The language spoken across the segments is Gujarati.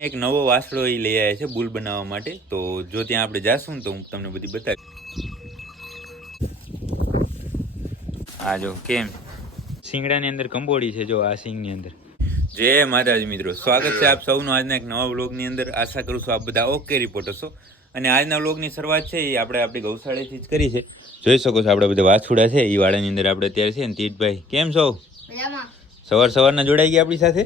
એક નવો વાસળો એ લઈ આવ્યા છે બુલ બનાવવા માટે. તો જો ત્યાં આપણે જાશું ને તો હું તમને બધી બતાવી આ જો કેમ? શિંગડાની અંદર કંબોડી છે જો આ સિંગની અંદર. જય માતાજી મિત્રો. સ્વાગત છે આપ સૌનું આજના એક નવા વ્લોગની અંદર. આશા કરું છું આપ બધા ઓકે રિપોર્ટર છો અને આજના વ્લોગની શરૂઆત છે એ આપણે આપણી ગૌશાળેથી જ કરી છે. જોઈ શકો છો આપણે બધા વાછુડા છે. એ વાડાની અંદર આપણે અત્યારે છે ને તીર્થભાઈ. કેમ છો? સવાર સવારના જોડાઈ ગયા આપણી સાથે?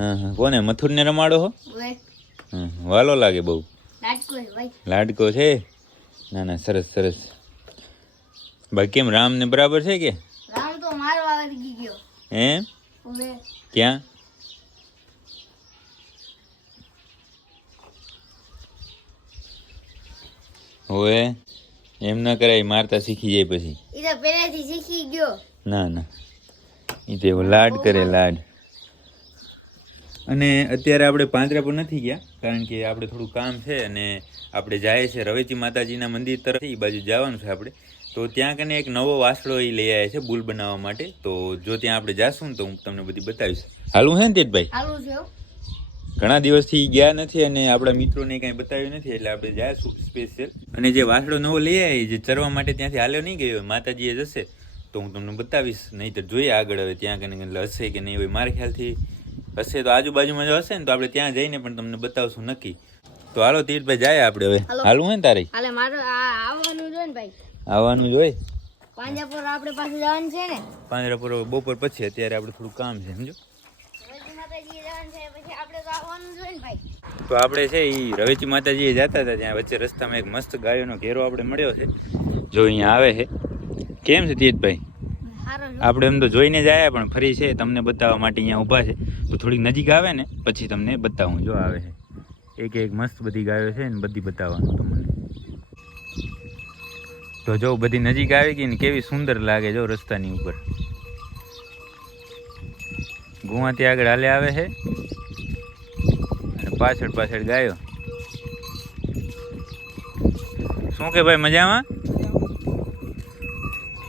હા કોને મથુરને રમાડો હો? વાલો લાગે બહુ. લાડકો છે? ના ના સરસ સરસ. બાકી કેમ રામ ને બરાબર છે કે? રામ તો મારવા આવી ગયો. હે ક્યાં? હવે એમ ના કરાય મારતા શીખી જાય પછી. ઈ તો પહેલેથી શીખી ગયો. ના ના. એ તો લાડ કરે લાડ. અને અત્યારે આપણે પાંજરાપુર નથી ગયા કારણ કે આપણે થોડું કામ છે અને આપણે જાય છે રવેચી માતાજીના મંદિર તરફ એ બાજુ જવાનું છે આપણે. તો ત્યાં કને એક નવો વાસળો એ લઈ આવ્યા છે બુલ બનાવવા માટે. તો જો ત્યાં આપણે જાશું તો હું તમને બધી બતાવીશ. હાલું હે ને તેજભાઈ. ઘણા દિવસથી ગયા નથી અને આપણા મિત્રોને કાંઈ બતાવ્યું નથી એટલે આપણે જાશું સ્પેશિયલ અને જે વાસળો નવો લઈ આવી જે ચરવા માટે ત્યાંથી હાલ્યો નહીં ગયો માતાજીએ જશે તો હું તમને બતાવીશ નહીં તો જોઈએ આગળ હવે ત્યાં કને હશે કે નહીં હોય મારા ખ્યાલથી હશે તો આજુબાજુમાં જો હશે ને તો આપણે ત્યાં જઈને પણ તમને બતાવશું નક્કી. તો હાલો તીર્થભાઈ જાય આપણે હવે. હાલો. હાલવું હોય ને તારે? હાલે મારે આવવાનું જોઈએ ને ભાઈ. આવવાનું જ હોય? પાંજાપુર આપણે પાસે જવાનું છે ને? પાંજરાપુર બપોર પછી અત્યારે આપણે થોડું કામ છે સમજો. તો આપણે છે એ રવેચી માતાજીએ જતા હતા ત્યાં વચ્ચે રસ્તામાં એક મસ્ત ગાયોનો ઘેરો આપણે મળ્યો છે. જો અહીંયા આવે છે. કેમ છે તીર્થભાઈ આપણે એમ તો જોઈને જ આવ્યા પણ ફરી છે તમને બતાવવા માટે અહીંયા ઊભા છે. તો થોડીક નજીક આવે ને પછી તમને બતાવું જો આવે છે. એક એક મસ્ત બધી ગાયો છે ને બધી બતાવવાનું તમને. તો જો બધી નજીક આવી ગઈ ને કેવી સુંદર લાગે જો રસ્તાની ઉપર. ગુવાથી આગળ હાલે આવે છે. અને પાછળ પાછળ ગાયો. શું કે ભાઈ મજામાં.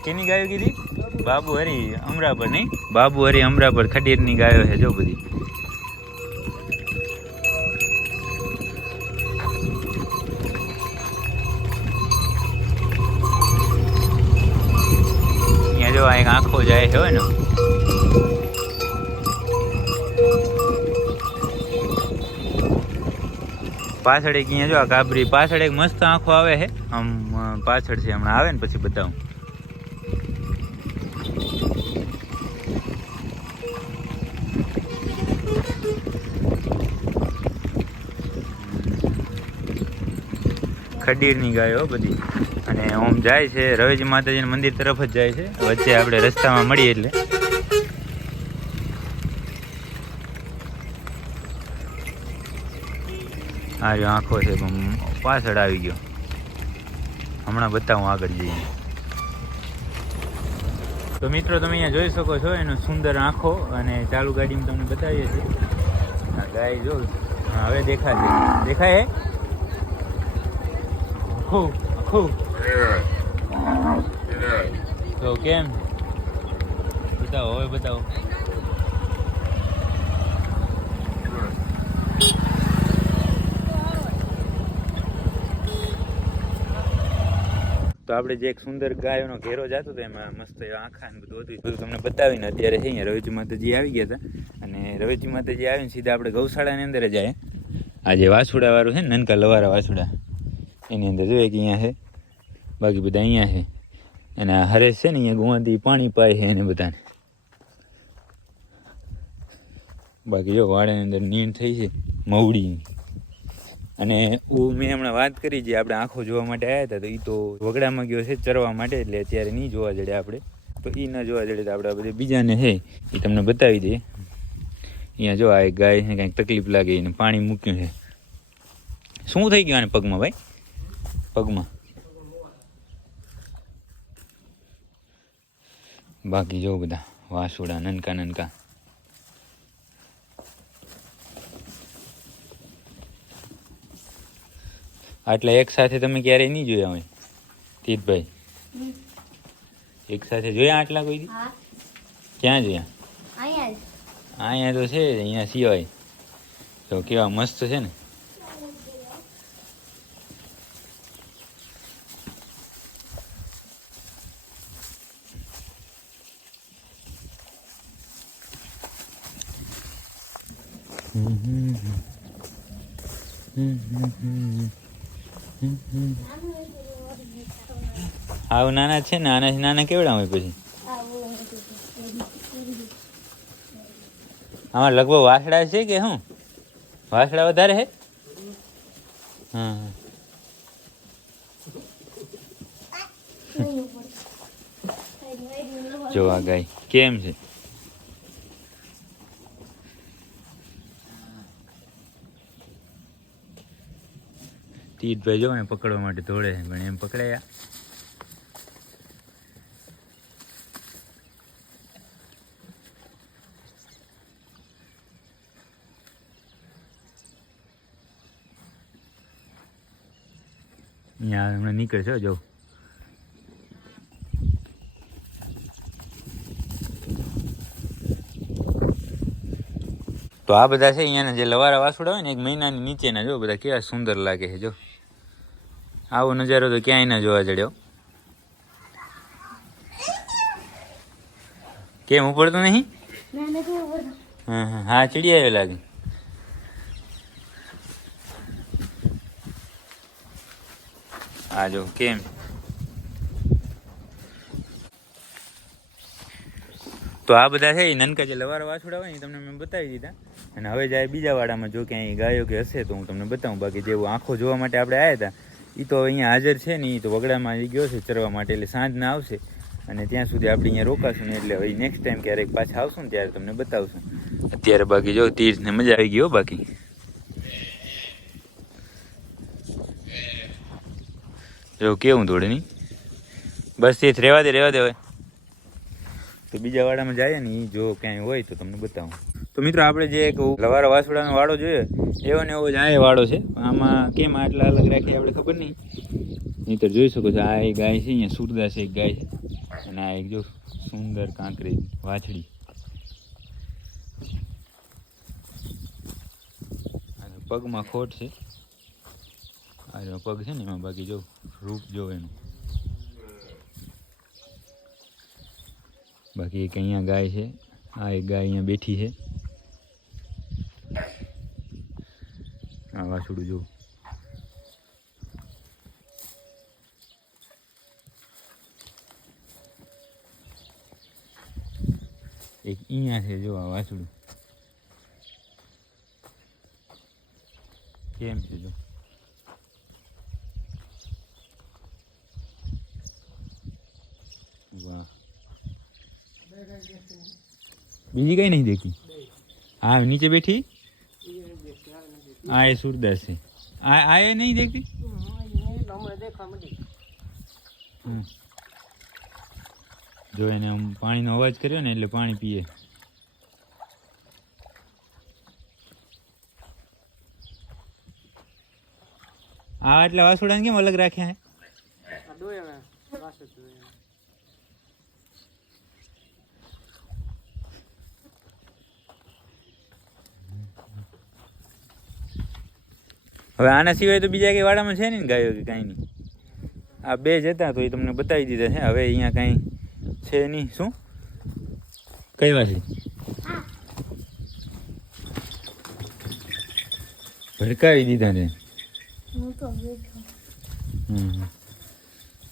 કેની ગાયો કીધી? બાબુ હરી અમરાપર નહીં? બાબુ હરી અમરાપર ખડીરની ગાયો છે, જો બધી. અહીંયા જો આ એક આંખો જાય છે, હોય ને. પાછળ એક અહીંયા જો આ કાબરી પાછળ એક મસ્ત આંખો આવે છે. આમ પાછળ છે, હમણાં આવે ને પછી બતાવું ખડીરની ગાયો બધી. અને ઓમ જાય છે, રવેજી માતાજીના મંદિર તરફ જ જાય છે. વચ્ચે આપણે રસ્તામાં મળીએ એટલે. આ જો આંખો છે પાછળ આવી ગયો. હમણાં બતાવું આગળ જઈએ. તો મિત્રો, તમે અહીંયા જોઈ શકો છો એનો સુંદર આંખો અને ચાલુ ગાડીમાં તમને બતાવીએ છીએ. ગાય જો હવે દેખાશે. દેખાય આખું આખું તો કેમ બતાવો હવે બતાવો તો આપણે જે એક સુંદર ગાયોનો ઘેરો જતો હતો એમાં મસ્ત એવા આખા ને બધું હતું. બધું તમને બતાવીને અત્યારે છે અહીંયા રવેચી માતાજી આવી ગયા હતા. અને રવેચી માતાજી આવીને સીધા આપણે ગૌશાળાની અંદર જ આવે આ જે વાસુડા વાળું છે ને નનકા લવારા વાસુડા. એની અંદર જોઈએ કે અહીંયા છે બાકી બધા અહીંયા છે અને આ હરેશ છે ને અહીંયા ગુવાથી પાણી પાય છે એને બધાને. બાકી જો વાડાની અંદર નીણ થઈ છે, મવડી. અને હું મેં હમણાં વાત કરી જે આપણે આંખો જોવા માટે આવ્યા હતા, તો એ તો વગડામાં ગયો છે ચરવા માટે, એટલે અત્યારે નહીં જોવા જડે આપણે. તો એ ના જોવા જડે તો આપણે બધે બીજાને છે એ તમને બતાવી દઈએ અહીંયા જો આ ગાય છે કંઈક તકલીફ લાગે, એને પાણી મૂક્યું છે. શું થઈ ગયું આને પગમાં ભાઈ? પગમાં. બાકી જો બધા વાસુડા નનકા નનકા. આટલા એક સાથે તમે ક્યારેય નહીં જોયા હોય? તીતભાઈ? એક સાથે જોયા આટલા કોઈ? ક્યાં જોયા? અહીંયા અહીંયા તો છે અહીંયા સિવાય. તો કેવા મસ્ત છે ને? આવું નાના છે ને આના નાના કેવડા હોય પછી? આમાં લગભગ વાસડા છે કે શું? વાસડા વધારે છે? હા હા. જો ગાય, કેમ છે? તીતભાઈ જો ને પકડવા માટે દોડે પણ એમ પકડાયા. અહીંયા હમણાં નીકળશે જો. તો આ બધા છે અહીંયાના જે લવારા વાસુડા હોય ને, એક મહિનાની નીચેના જો, બધા કેવા સુંદર લાગે છે, જો. આવો નજારો તો ક્યાંય ના જોવા જડ્યો. કેમ, ઉપડતો નહીં? હા ચડી આવ્યો લાગે. આ જો, કેમ? તો આ બધા છે એ નનકા જે લવારો વાછોડા હોય એ તમને મેં બતાવી દીધા. અને હવે જાય બીજા વાડામાં, જો ક્યાંય ગાયો કે હશે તો હું તમને બતાવું. બાકી જેવું આંખો જોવા માટે આપણે આવ્યા હતા એ તો અહીંયા હાજર છે ને એ તો વગડામાં આવી ગયો છે ચરવા માટે, એટલે સાંજના આવશે. અને ત્યાં સુધી આપણે અહીંયા રોકાશું ને, એટલે હવે નેક્સ્ટ ટાઈમ ક્યારેક પાછા આવશું ને, ત્યારે તમને બતાવશું. અત્યારે બાકી જો તીર્થને મજા આવી ગયો બાકી. જો કેવું થોડે નહીં બસ તીર્થ રહેવા દે રહેવા દે હવે. તો બીજા વાડામાં જાય ને એ જો ક્યાંય હોય તો તમને બતાવું. તો મિત્રો, આપણે જે એક લવારા વાસુડાનો વાડો જોઈએ, એવો ને એવો જ આ વાડો છે. આમાં કેમ આટલા અલગ રાખીએ આપણે ખબર નહીં. નહીતર જોઈ શકો છો, આ એક ગાય છે, અહીંયા સુરદાસ એક ગાય છે. અને આ એક જો સુંદર કાંકરી વાછડી. અને પગમાં ખોટ છે. આ પગ છે ને, એમાં બાકી જો રૂપ જો એનું. બાકી એક અહીંયા ગાય છે, આ એક ગાય અહીંયા બેઠી છે. આ વાછડું જો. એક અહીંયા છે જો આ વાછડું. કેમ છે જો? વાહ. બીજી કઈ નહીં દેખી? હા, નીચે બેઠી? આ એ સુરદાસ છે. આ આ એ નહીં દેખતી. જો એને આમ પાણીનો અવાજ કર્યો ને એટલે પાણી પીએ. આ એટલે વાસુડાને કેમ અલગ રાખ્યા હે? હવે આના સિવાય તો બીજા કંઈ વાડામાં છે ને ગાયો કે કાંઈ નહીં. આ બે જ હતા તો એ તમને બતાવી દીધા છે. હવે અહીંયા કાંઈ છે નહીં. શું? કઈ વાસી? ભડકાવી દીધા ને. હું હમ.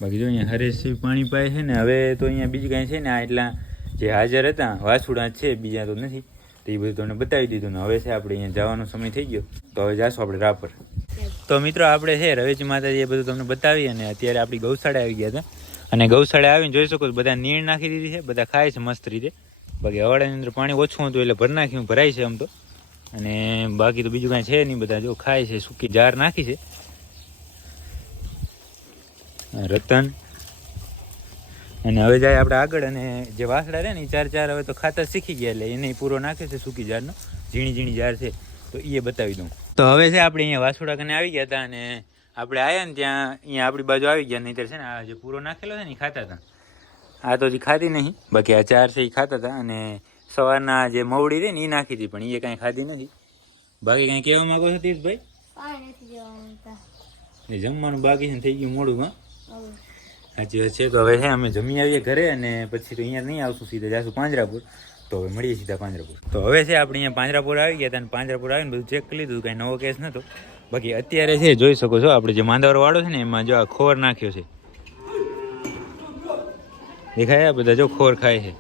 બાકી જો અહીંયા હરેશભાઈ પાણી પાય છે ને હવે તો અહીંયા બીજું કાંઈ છે ને આ એટલા જે હાજર હતા વાસુડા છે બીજા તો નથી. તો એ બધું તમને બતાવી દીધું ને. હવે છે આપણે અહીંયા જવાનો સમય થઈ ગયો. તો હવે જાશું આપણે રાપર. તો મિત્રો આપણે છે રવેજી માતાજી એ બધું તમને બતાવી અને અત્યારે આપણી ગૌશાળા આવી ગયા હતા. અને ગૌશાળા આવીને જોઈ શકો બધા નીણ નાખી દીધી છે, બધા ખાય છે મસ્ત રીતે. બાકી હવાડાની અંદર પાણી ઓછું હતું એટલે ભર નાખ્યું, ભરાય છે આમ તો. અને બાકી તો બીજું કાંઈ છે નહીં, બધા જો ખાય છે, સૂકી જાર નાખી છે. રતન. અને હવે જાય આપણે આગળ અને જે વાસડા રહે ને, એ ચાર ચાર હવે તો ખાતર શીખી ગયા એટલે એને પૂરો નાખે છે સૂકી જારનો. ઝીણી ઝીણી જાર છે, તો એ બતાવી દઉં. તો હવે છે આપણે અહીંયા વાસોડા કને આવી ગયા હતા અને આપણે આવ્યા ને ત્યાં અહીંયા આપણી બાજુ આવી ગયા નહીંતર છે ને આ જે પૂરો નાખેલો છે ને એ ખાતા હતા આ તો હજી ખાધી નહીં બાકી આ ચાર છે એ ખાતા હતા અને સવારના જે મવડી રહી ને એ નાખી હતી પણ એ કાંઈ ખાધી નથી. બાકી કઈ કહેવા માંગો છો તીર્થભાઈ? જમવાનું બાકી છે ને થઈ ગયું મોડું હા? સાચી વાત છે તો હવે છે અમે જમી આવીએ ઘરે અને પછી તો અહીંયા નહીં આવશું સીધા જાશું પાંજરાપુર. તો હવે મળીએ સીધા પાંજરાપુર. તો હવે છે, આપણે અહીંયા પાંજરાપુર આવી ગયા હતા અને પાંજરાપુર આવીને બધું ચેક કરી લીધું, કાંઈ નવો કેસ નહોતો બાકી અત્યારે છે, જોઈ શકો છો, આપણે જે માંદાવર વાળો છે ને, એમાં જો આ ખોર નાખ્યો છે. દેખાય આ બધા જો ખોર ખાય છે.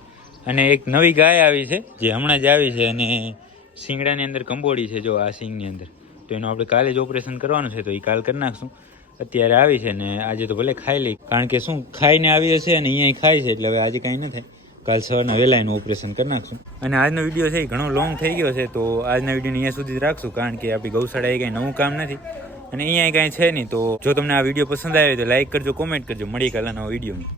અને એક નવી ગાય આવી છે, જે હમણાં જ આવી છે અને શિંગડાની અંદર કંબોડી છે, જો આ સિંગની અંદર. તો એનું આપણે કાલે જ ઓપરેશન કરવાનું છે, તો એ કાલ કરી નાખશું. અત્યારે આવી છે ને, આજે તો ભલે ખાઈ લઈ, કારણ કે શું, ખાઈને આવી હશે અને અહીંયા ખાય છે, એટલે હવે આજે કાંઈ ન થાય. કાલ સવારના વહેલા એનું ઓપરેશન કરી નાખશું. અને આજનો વીડિયો છે એ ઘણો લોંગ થઈ ગયો છે, તો આજના વિડીયોને અહીંયા સુધી જ રાખશું, કારણ કે આપણી ગૌશાળા એ કંઈ નવું કામ નથી. અને અહીંયા કાંઈ છે નહીં, તો જો તમને આ વીડિયો પસંદ આવ્યો તો લાઈક કરજો કોમેન્ટ કરજો. મળી કાલના નવા વિડીયોમાં